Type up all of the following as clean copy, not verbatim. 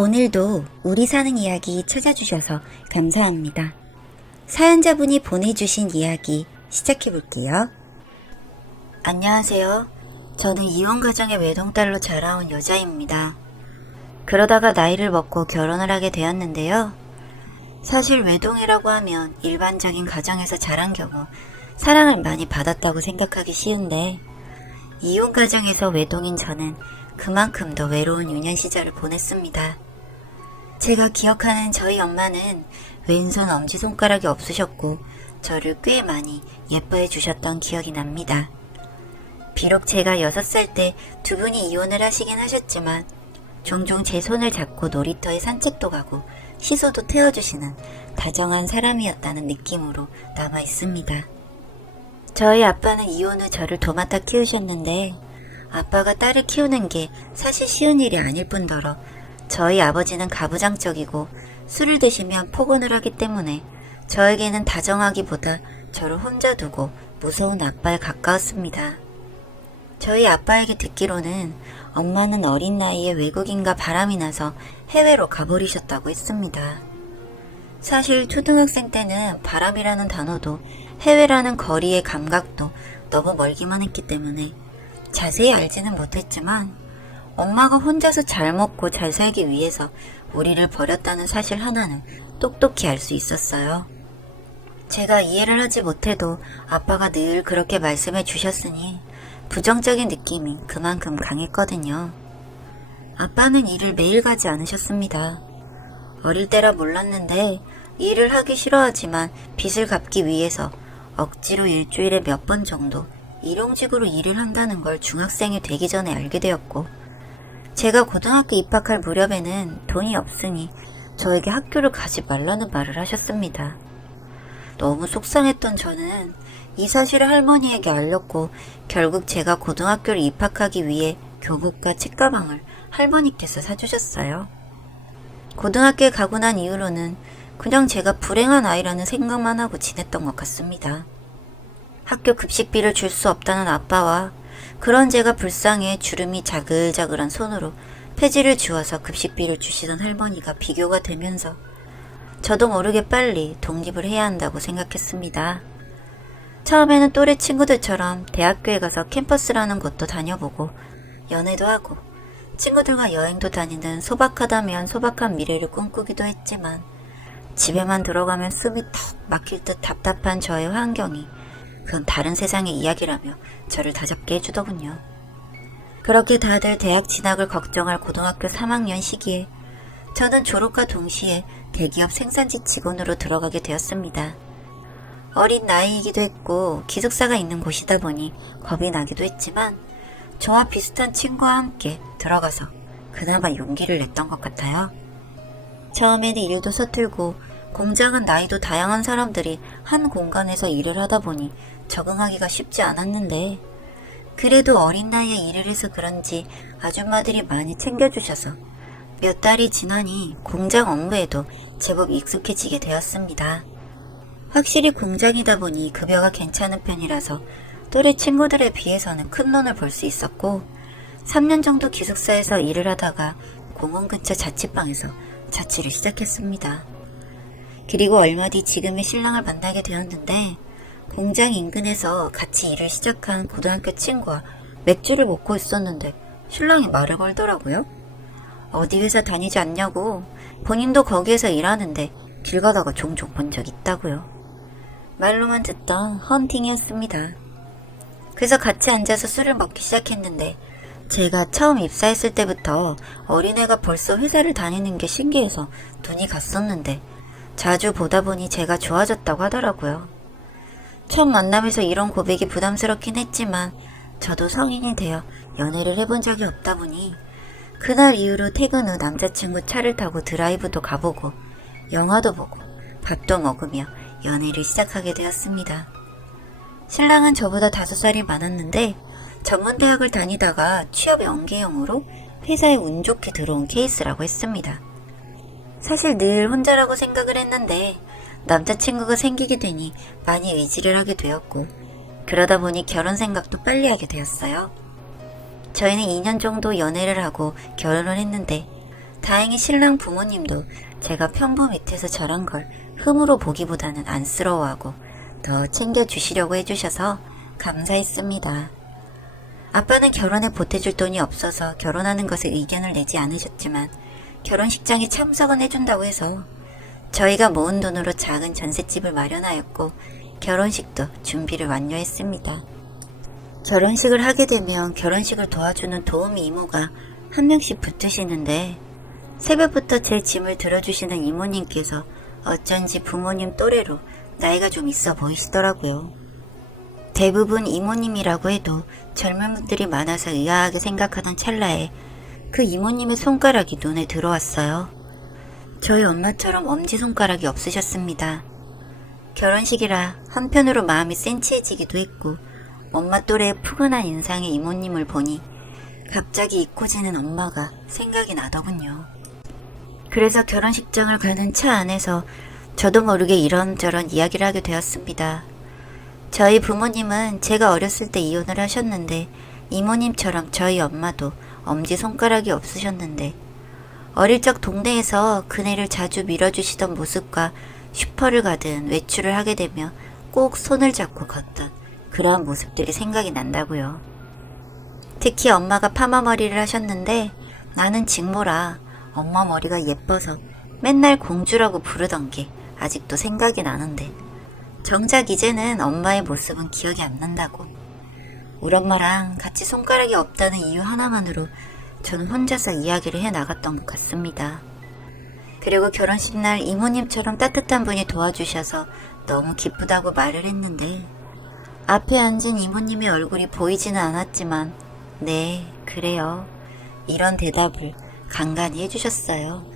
오늘도 우리 사는 이야기 찾아주셔서 감사합니다. 사연자분이 보내주신 이야기 시작해볼게요. 안녕하세요. 저는 이혼 가정의 외동딸로 자라온 여자입니다. 그러다가 나이를 먹고 결혼을 하게 되었는데요. 사실 외동이라고 하면 일반적인 가정에서 자란 경우 사랑을 많이 받았다고 생각하기 쉬운데 이혼 가정에서 외동인 저는 그만큼 더 외로운 유년 시절을 보냈습니다. 제가 기억하는 저희 엄마는 왼손 엄지손가락이 없으셨고 저를 꽤 많이 예뻐해 주셨던 기억이 납니다. 비록 제가 6살 때 두 분이 이혼을 하시긴 하셨지만 종종 제 손을 잡고 놀이터에 산책도 가고 시소도 태워주시는 다정한 사람이었다는 느낌으로 남아 있습니다. 저희 아빠는 이혼 후 저를 도맡아 키우셨는데 아빠가 딸을 키우는 게 사실 쉬운 일이 아닐 뿐더러 저희 아버지는 가부장적이고 술을 드시면 폭언을 하기 때문에 저에게는 다정하기보다 저를 혼자 두고 무서운 아빠에 가까웠습니다. 저희 아빠에게 듣기로는 엄마는 어린 나이에 외국인과 바람이 나서 해외로 가버리셨다고 했습니다. 사실 초등학생 때는 바람이라는 단어도 해외라는 거리의 감각도 너무 멀기만 했기 때문에 자세히 알지는 못했지만 엄마가 혼자서 잘 먹고 잘 살기 위해서 우리를 버렸다는 사실 하나는 똑똑히 알 수 있었어요. 제가 이해를 하지 못해도 아빠가 늘 그렇게 말씀해 주셨으니 부정적인 느낌이 그만큼 강했거든요. 아빠는 일을 매일 가지 않으셨습니다. 어릴 때라 몰랐는데 일을 하기 싫어하지만 빚을 갚기 위해서 억지로 일주일에 몇 번 정도 일용직으로 일을 한다는 걸 중학생이 되기 전에 알게 되었고 제가 고등학교 입학할 무렵에는 돈이 없으니 저에게 학교를 가지 말라는 말을 하셨습니다. 너무 속상했던 저는 이 사실을 할머니에게 알렸고 결국 제가 고등학교를 입학하기 위해 교복과 책가방을 할머니께서 사주셨어요. 고등학교에 가고 난 이후로는 그냥 제가 불행한 아이라는 생각만 하고 지냈던 것 같습니다. 학교 급식비를 줄 수 없다는 아빠와 그런 제가 불쌍해 주름이 자글자글한 손으로 폐지를 주어서 급식비를 주시던 할머니가 비교가 되면서 저도 모르게 빨리 독립을 해야 한다고 생각했습니다. 처음에는 또래 친구들처럼 대학교에 가서 캠퍼스라는 곳도 다녀보고 연애도 하고 친구들과 여행도 다니는 소박하다면 소박한 미래를 꿈꾸기도 했지만 집에만 들어가면 숨이 턱 막힐 듯 답답한 저의 환경이 그건 다른 세상의 이야기라며 저를 다잡게 해주더군요. 그렇게 다들 대학 진학을 걱정할 고등학교 3학년 시기에 저는 졸업과 동시에 대기업 생산지 직원으로 들어가게 되었습니다. 어린 나이이기도 했고 기숙사가 있는 곳이다 보니 겁이 나기도 했지만 저와 비슷한 친구와 함께 들어가서 그나마 용기를 냈던 것 같아요. 처음에는 일도 서툴고 공장은 나이도 다양한 사람들이 한 공간에서 일을 하다 보니 적응하기가 쉽지 않았는데 그래도 어린 나이에 일을 해서 그런지 아줌마들이 많이 챙겨주셔서 몇 달이 지나니 공장 업무에도 제법 익숙해지게 되었습니다. 확실히 공장이다 보니 급여가 괜찮은 편이라서 또래 친구들에 비해서는 큰 돈을 벌 수 있었고 3년 정도 기숙사에서 일을 하다가 공원 근처 자취방에서 자취를 시작했습니다. 그리고 얼마 뒤 지금의 신랑을 만나게 되었는데 공장 인근에서 같이 일을 시작한 고등학교 친구와 맥주를 먹고 있었는데 신랑이 말을 걸더라고요. 어디 회사 다니지 않냐고 본인도 거기에서 일하는데 길 가다가 종종 본 적 있다고요. 말로만 듣던 헌팅이었습니다. 그래서 같이 앉아서 술을 먹기 시작했는데 제가 처음 입사했을 때부터 어린애가 벌써 회사를 다니는 게 신기해서 눈이 갔었는데 자주 보다 보니 제가 좋아졌다고 하더라고요. 처음 만남에서 이런 고백이 부담스럽긴 했지만 저도 성인이 되어 연애를 해본 적이 없다 보니 그날 이후로 퇴근 후 남자친구 차를 타고 드라이브도 가보고 영화도 보고 밥도 먹으며 연애를 시작하게 되었습니다. 신랑은 저보다 5살이 많았는데 전문대학을 다니다가 취업 연계형으로 회사에 운 좋게 들어온 케이스라고 했습니다. 사실 늘 혼자라고 생각을 했는데 남자친구가 생기게 되니 많이 의지를 하게 되었고 그러다 보니 결혼 생각도 빨리 하게 되었어요. 저희는 2년 정도 연애를 하고 결혼을 했는데 다행히 신랑 부모님도 제가 편부 밑에서 자란 걸 흠으로 보기보다는 안쓰러워하고 더 챙겨주시려고 해주셔서 감사했습니다. 아빠는 결혼에 보태줄 돈이 없어서 결혼하는 것에 의견을 내지 않으셨지만 결혼식장에 참석은 해준다고 해서 저희가 모은 돈으로 작은 전셋집을 마련하였고 결혼식도 준비를 완료했습니다. 결혼식을 하게 되면 결혼식을 도와주는 도우미 이모가 한 명씩 붙으시는데 새벽부터 제 짐을 들어주시는 이모님께서 어쩐지 부모님 또래로 나이가 좀 있어 보이시더라고요. 대부분 이모님이라고 해도 젊은 분들이 많아서 의아하게 생각하던 찰나에 그 이모님의 손가락이 눈에 들어왔어요. 저희 엄마처럼 엄지손가락이 없으셨습니다. 결혼식이라 한편으로 마음이 센치해지기도 했고 엄마 또래의 푸근한 인상의 이모님을 보니 갑자기 잊고 지는 엄마가 생각이 나더군요. 그래서 결혼식장을 가는 차 안에서 저도 모르게 이런저런 이야기를 하게 되었습니다. 저희 부모님은 제가 어렸을 때 이혼을 하셨는데 이모님처럼 저희 엄마도 엄지손가락이 없으셨는데 어릴 적 동네에서 그네를 자주 밀어주시던 모습과 슈퍼를 가든 외출을 하게 되면 꼭 손을 잡고 걷던 그러한 모습들이 생각이 난다고요. 특히 엄마가 파마머리를 하셨는데 나는 직모라 엄마 머리가 예뻐서 맨날 공주라고 부르던 게 아직도 생각이 나는데 정작 이제는 엄마의 모습은 기억이 안 난다고. 우리 엄마랑 같이 손가락이 없다는 이유 하나만으로 저는 혼자서 이야기를 해나갔던 것 같습니다. 그리고 결혼식 날 이모님처럼 따뜻한 분이 도와주셔서 너무 기쁘다고 말을 했는데 앞에 앉은 이모님의 얼굴이 보이지는 않았지만 네, 그래요. 이런 대답을 간간히 해주셨어요.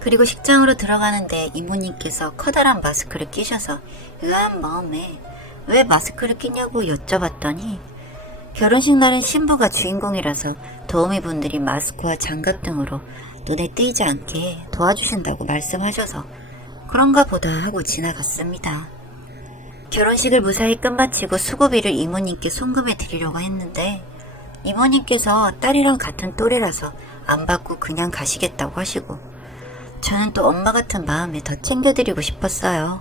그리고 식장으로 들어가는데 이모님께서 커다란 마스크를 끼셔서 으한 마음에 왜 마스크를 끼냐고 여쭤봤더니 결혼식 날은 신부가 주인공이라서 도우미분들이 마스크와 장갑 등으로 눈에 띄지 않게 도와주신다고 말씀하셔서 그런가 보다 하고 지나갔습니다. 결혼식을 무사히 끝마치고 수고비를 이모님께 송금해 드리려고 했는데 이모님께서 딸이랑 같은 또래라서 안 받고 그냥 가시겠다고 하시고 저는 또 엄마 같은 마음에 더 챙겨드리고 싶었어요.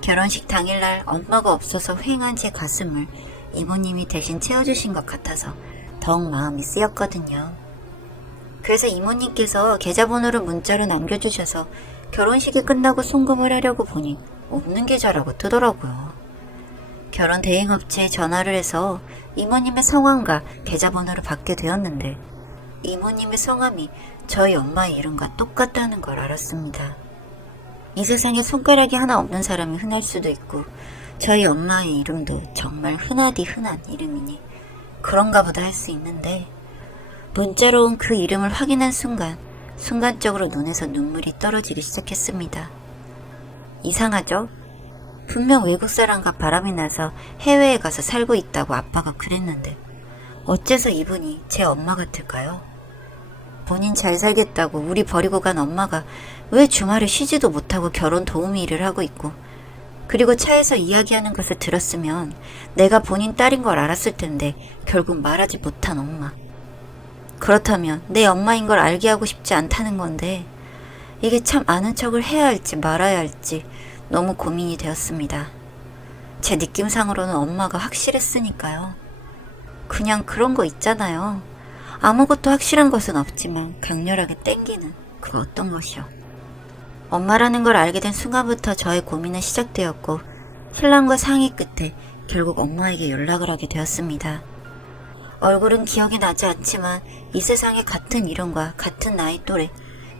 결혼식 당일날 엄마가 없어서 휑한 제 가슴을 이모님이 대신 채워주신 것 같아서 더욱 마음이 쓰였거든요. 그래서 이모님께서 계좌번호를 문자로 남겨주셔서 결혼식이 끝나고 송금을 하려고 보니 없는 계좌라고 뜨더라고요. 결혼 대행업체에 전화를 해서 이모님의 성함과 계좌번호를 받게 되었는데 이모님의 성함이 저희 엄마의 이름과 똑같다는 걸 알았습니다. 이 세상에 손가락이 하나 없는 사람이 흔할 수도 있고 저희 엄마의 이름도 정말 흔하디 흔한 이름이니 그런가 보다 할 수 있는데 문자로 온 그 이름을 확인한 순간적으로 눈에서 눈물이 떨어지기 시작했습니다. 이상하죠? 분명 외국 사람과 바람이 나서 해외에 가서 살고 있다고 아빠가 그랬는데 어째서 이분이 제 엄마 같을까요? 본인 잘 살겠다고 우리 버리고 간 엄마가 왜 주말에 쉬지도 못하고 결혼 도우미 일을 하고 있고 그리고 차에서 이야기하는 것을 들었으면 내가 본인 딸인 걸 알았을 텐데 결국 말하지 못한 엄마. 그렇다면 내 엄마인 걸 알게 하고 싶지 않다는 건데 이게 참 아는 척을 해야 할지 말아야 할지 너무 고민이 되었습니다. 제 느낌상으로는 엄마가 확실했으니까요. 그냥 그런 거 있잖아요. 아무것도 확실한 것은 없지만 강렬하게 땡기는 그 어떤 것이요. 엄마라는 걸 알게 된 순간부터 저의 고민은 시작되었고 신랑과 상의 끝에 결국 엄마에게 연락을 하게 되었습니다. 얼굴은 기억이 나지 않지만 이 세상에 같은 이름과 같은 나이 또래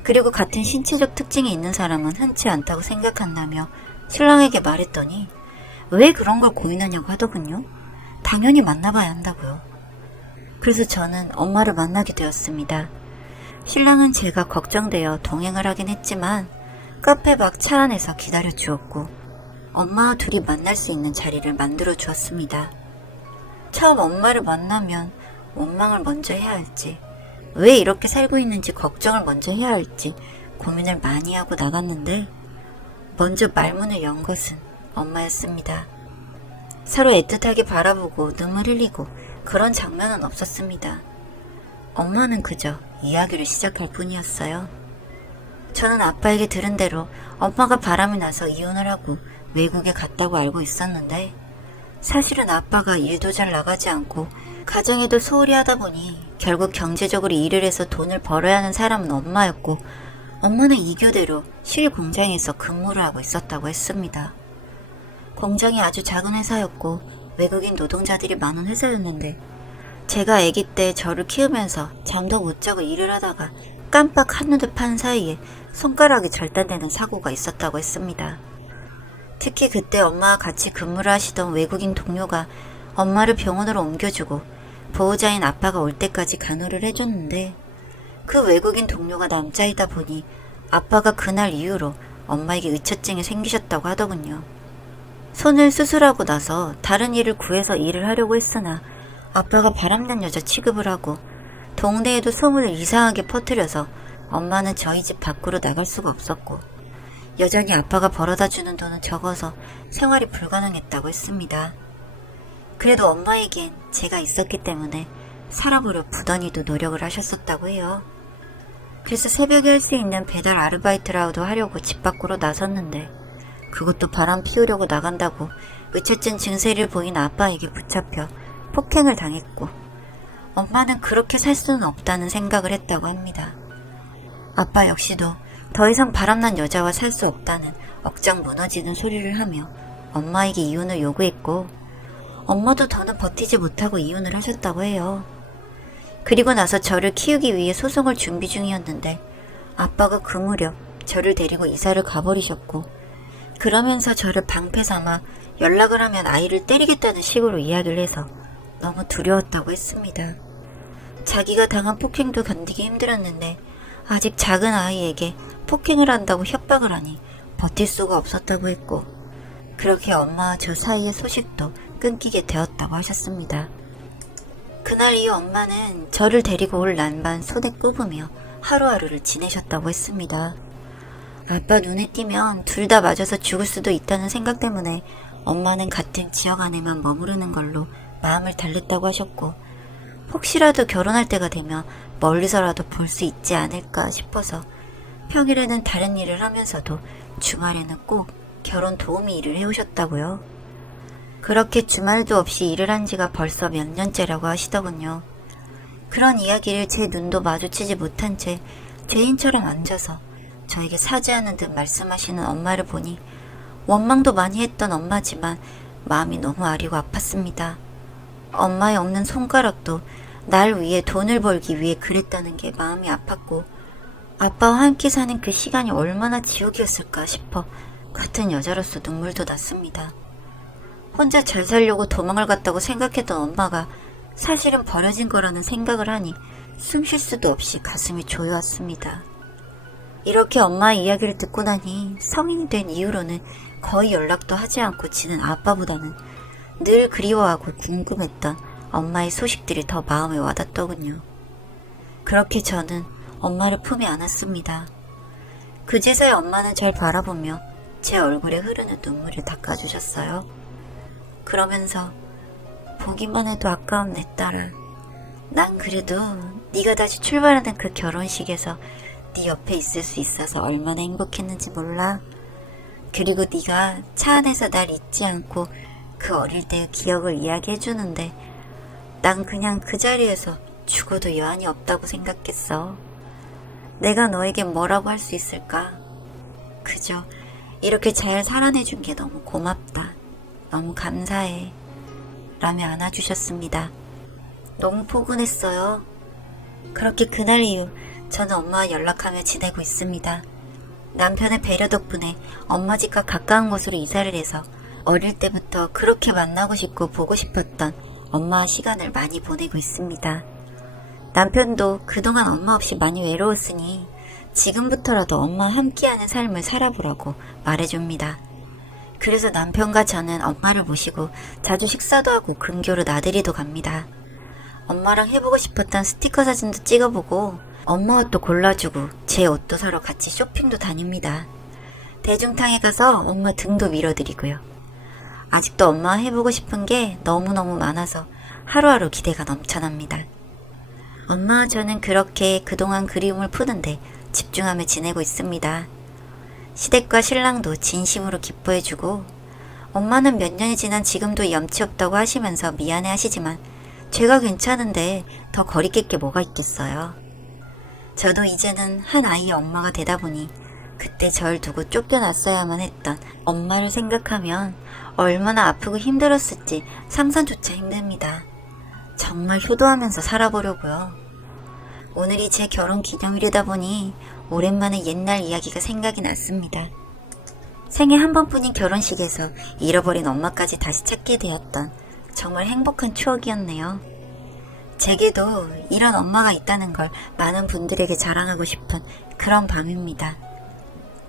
그리고 같은 신체적 특징이 있는 사람은 흔치 않다고 생각한다며 신랑에게 말했더니 왜 그런 걸 고민하냐고 하더군요. 당연히 만나봐야 한다고요. 그래서 저는 엄마를 만나게 되었습니다. 신랑은 제가 걱정되어 동행을 하긴 했지만 카페 밖 차 안에서 기다려 주었고 엄마와 둘이 만날 수 있는 자리를 만들어 주었습니다. 처음 엄마를 만나면 원망을 먼저 해야 할지 왜 이렇게 살고 있는지 걱정을 먼저 해야 할지 고민을 많이 하고 나갔는데 먼저 말문을 연 것은 엄마였습니다. 서로 애틋하게 바라보고 눈물 흘리고 그런 장면은 없었습니다. 엄마는 그저 이야기를 시작할 뿐이었어요. 저는 아빠에게 들은 대로 엄마가 바람이 나서 이혼을 하고 외국에 갔다고 알고 있었는데, 사실은 아빠가 일도 잘 나가지 않고 가정에도 소홀히 하다 보니 결국 경제적으로 일을 해서 돈을 벌어야 하는 사람은 엄마였고, 엄마는 이 교대로 실 공장에서 근무를 하고 있었다고 했습니다. 공장이 아주 작은 회사였고 외국인 노동자들이 많은 회사였는데, 제가 아기 때 저를 키우면서 잠도 못 자고 일을 하다가 깜빡 한눈을 판 사이에 손가락이 절단되는 사고가 있었다고 했습니다. 특히 그때 엄마와 같이 근무를 하시던 외국인 동료가 엄마를 병원으로 옮겨주고 보호자인 아빠가 올 때까지 간호를 해줬는데, 그 외국인 동료가 남자이다 보니 아빠가 그날 이후로 엄마에게 의처증이 생기셨다고 하더군요. 손을 수술하고 나서 다른 일을 구해서 일을 하려고 했으나 아빠가 바람난 여자 취급을 하고 동네에도 소문을 이상하게 퍼뜨려서 엄마는 저희 집 밖으로 나갈 수가 없었고, 여전히 아빠가 벌어다 주는 돈은 적어서 생활이 불가능했다고 했습니다. 그래도 엄마에겐 제가 있었기 때문에 살아보려 부단히도 노력을 하셨었다고 해요. 그래서 새벽에 할 수 있는 배달 아르바이트라도 하려고 집 밖으로 나섰는데, 그것도 바람 피우려고 나간다고 의처증 증세를 보인 아빠에게 붙잡혀 폭행을 당했고, 엄마는 그렇게 살 수는 없다는 생각을 했다고 합니다. 아빠 역시도 더 이상 바람난 여자와 살 수 없다는 억장 무너지는 소리를 하며 엄마에게 이혼을 요구했고, 엄마도 더는 버티지 못하고 이혼을 하셨다고 해요. 그리고 나서 저를 키우기 위해 소송을 준비 중이었는데, 아빠가 그 무렵 저를 데리고 이사를 가버리셨고, 그러면서 저를 방패 삼아 연락을 하면 아이를 때리겠다는 식으로 이야기를 해서 너무 두려웠다고 했습니다. 자기가 당한 폭행도 견디기 힘들었는데 아직 작은 아이에게 폭행을 한다고 협박을 하니 버틸 수가 없었다고 했고, 그렇게 엄마와 저 사이의 소식도 끊기게 되었다고 하셨습니다. 그날 이후 엄마는 저를 데리고 올 난반 손에 꼽으며 하루하루를 지내셨다고 했습니다. 아빠 눈에 띄면 둘 다 맞아서 죽을 수도 있다는 생각 때문에 엄마는 같은 지역 안에만 머무르는 걸로 마음을 달랬다고 하셨고, 혹시라도 결혼할 때가 되면 멀리서라도 볼 수 있지 않을까 싶어서 평일에는 다른 일을 하면서도 주말에는 꼭 결혼 도우미 일을 해오셨다고요. 그렇게 주말도 없이 일을 한 지가 벌써 몇 년째라고 하시더군요. 그런 이야기를 제 눈도 마주치지 못한 채 죄인처럼 앉아서 저에게 사죄하는 듯 말씀하시는 엄마를 보니 원망도 많이 했던 엄마지만 마음이 너무 아리고 아팠습니다. 엄마의 없는 손가락도 날 위해 돈을 벌기 위해 그랬다는 게 마음이 아팠고, 아빠와 함께 사는 그 시간이 얼마나 지옥이었을까 싶어 같은 여자로서 눈물도 났습니다. 혼자 잘 살려고 도망을 갔다고 생각했던 엄마가 사실은 버려진 거라는 생각을 하니 숨 쉴 수도 없이 가슴이 조여왔습니다. 이렇게 엄마의 이야기를 듣고 나니 성인이 된 이후로는 거의 연락도 하지 않고 지낸 아빠보다는 늘 그리워하고 궁금했던 엄마의 소식들이 더 마음에 와닿더군요. 그렇게 저는 엄마를 품에 안았습니다. 그제서야 엄마는 잘 바라보며 제 얼굴에 흐르는 눈물을 닦아주셨어요. 그러면서 보기만 해도 아까운 내 딸아, 난 그래도 네가 다시 출발하는 그 결혼식에서 네 옆에 있을 수 있어서 얼마나 행복했는지 몰라. 그리고 네가 차 안에서 날 잊지 않고 그 어릴 때의 기억을 이야기해주는데 난 그냥 그 자리에서 죽어도 여한이 없다고 생각했어. 내가 너에게 뭐라고 할 수 있을까? 그저 이렇게 잘 살아내준 게 너무 고맙다. 너무 감사해. 라며 안아주셨습니다. 너무 포근했어요. 그렇게 그날 이후 저는 엄마와 연락하며 지내고 있습니다. 남편의 배려 덕분에 엄마 집과 가까운 곳으로 이사를 해서 어릴 때부터 그렇게 만나고 싶고 보고 싶었던 엄마와 시간을 많이 보내고 있습니다. 남편도 그동안 엄마 없이 많이 외로웠으니 지금부터라도 엄마와 함께하는 삶을 살아보라고 말해줍니다. 그래서 남편과 저는 엄마를 모시고 자주 식사도 하고 근교로 나들이도 갑니다. 엄마랑 해보고 싶었던 스티커 사진도 찍어보고 엄마 옷도 골라주고 제 옷도 사러 같이 쇼핑도 다닙니다. 대중탕에 가서 엄마 등도 밀어드리고요. 아직도 엄마와 해보고 싶은 게 너무너무 많아서 하루하루 기대가 넘쳐납니다. 엄마와 저는 그렇게 그동안 그리움을 푸는데 집중하며 지내고 있습니다. 시댁과 신랑도 진심으로 기뻐해주고 엄마는 몇 년이 지난 지금도 염치 없다고 하시면서 미안해 하시지만 제가 괜찮은데 더 거리낄 게 뭐가 있겠어요. 저도 이제는 한 아이의 엄마가 되다 보니 그때 절 두고 쫓겨났어야만 했던 엄마를 생각하면 얼마나 아프고 힘들었을지 상상조차 힘듭니다. 정말 효도하면서 살아보려고요. 오늘이 제 결혼 기념일이다 보니 오랜만에 옛날 이야기가 생각이 났습니다. 생애 한 번뿐인 결혼식에서 잃어버린 엄마까지 다시 찾게 되었던 정말 행복한 추억이었네요. 제게도 이런 엄마가 있다는 걸 많은 분들에게 자랑하고 싶은 그런 밤입니다.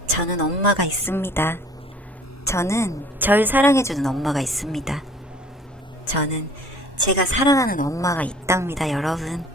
저는 엄마가 있습니다. 저는 절 사랑해주는 엄마가 있습니다. 저는 제가 사랑하는 엄마가 있답니다, 여러분.